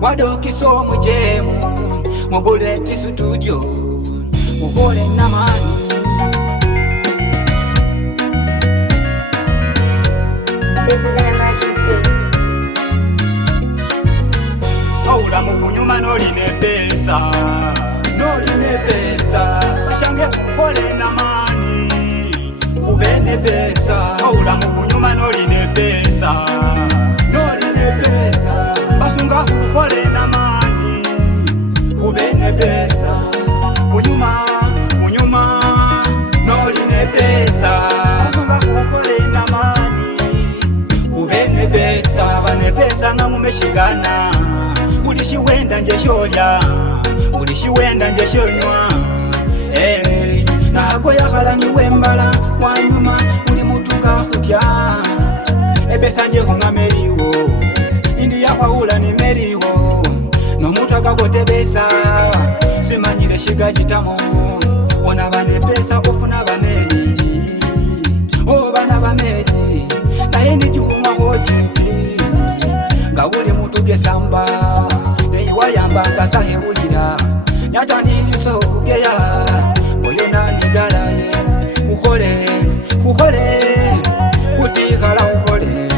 Wadoki so mujemu Mobuleti studio Ubole na mani This is an emergency. Aula mubunyuma noline pesa Bashange ubole na mani Ubene pesa Aula mubunyuma noline pesa Basunga ubole na mani Ubene pesa Munyuma noline pesa Basunga ubole na mani Ubene pesa Bane pesa nga mumeshigana Ulishiwenda nje sholya Ulishiwenda nje shonywa Nago yakhala niwe mbala Wanyuma uli mutuka kutya Ebesa nje kunga meriwo Indi ya kwaula ni meriwo No mutaka kote besa Simanyile shiga jitamo Ona bane pesa ufuna bameri Bana bameri Na hindi juhunga hojiti Nga uli mutuke samba Neiwa yamba kasahe ulira Nyata niso ugeya Moyo na nigalaye Ukole Utikala ukole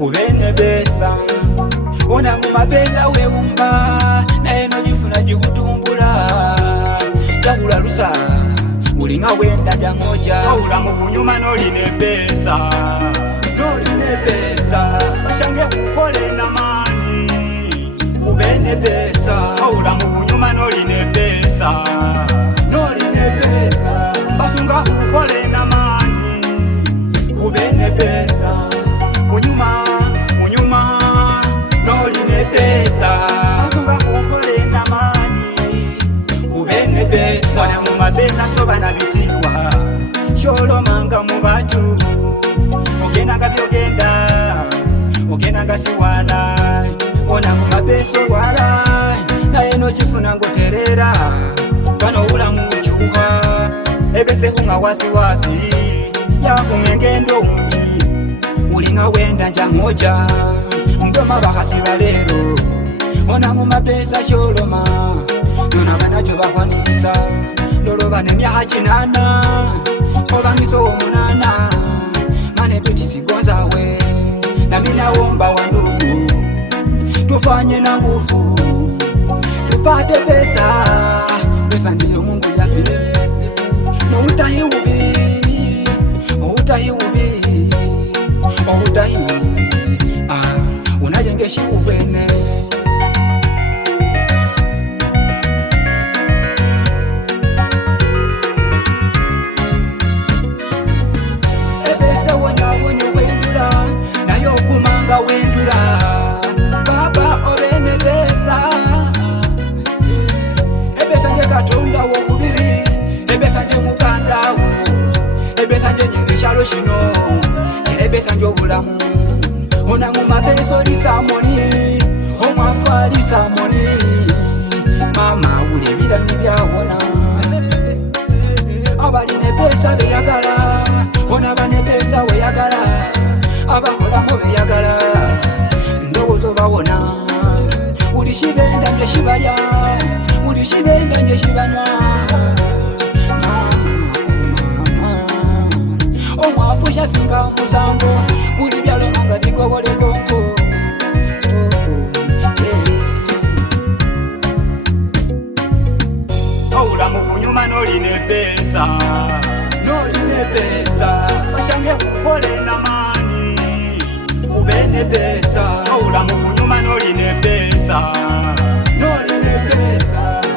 Ubene besa Ona nguma besa weumba Na eno jifuna jikutumbula Jahula lusa Ulinga wenda jangoja Aula mubunyuma noline besa Bashange ukole na mani Ubene besa Aula mubunyuma noline besa Basunga ukole na mani Ubene besa Munyuma noline besa Basunga ukole na mani Ubene besa Wana mumabesa soba na bitiwa Sholo manga mubatu Ogenanga byogenda Ogenanga siwala Ona mumabeso wala Na eno jifuna ngoterera Kano ula muchuha Ebese hunga wasiwasi Ya kumengendo ungi Ulinga wenda njangoja Mdoma bahasi valero Ona mumabesa sholoma Nona banacho bafanisa Lolo bane miaha chinana Obangiso omunana Mane tutisigonza we Na mina womba wandugu Tufanye na nguvu Tupate pesa Pesa ndiyo Mungu yake No utahi ubi Unajengeshi ubene Ebese wanyabonye wendula Nayo kumanga wendula Baba obene besa Ebesa nje katonda wokubiri Ebesa nje mukandawo Ebesa nje nyengishalo shino Ebesa nje obulamu Ona ngumabeso lisamoni Omwafa lisamoni Mama ulebira nibyawona Abaline pesa beyagala Ona bane pesa weyagala Abaholamo beyagala Ndogozo bawona Ulishibenda nje shibalya Ulishibenda nje shibanywa Omwafusha singa musambo Uli byalo nanga bikobole konko Aula mubunyuma noline pesa Bashange ukole na mani Ubene pesa Aula mubunyuma noline pesa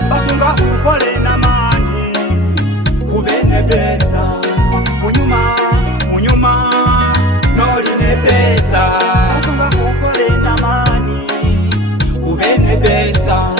Basunga ukole na mani Ubene pesa Munyuma noline pesa Basunga ukole na mani Ubene pesa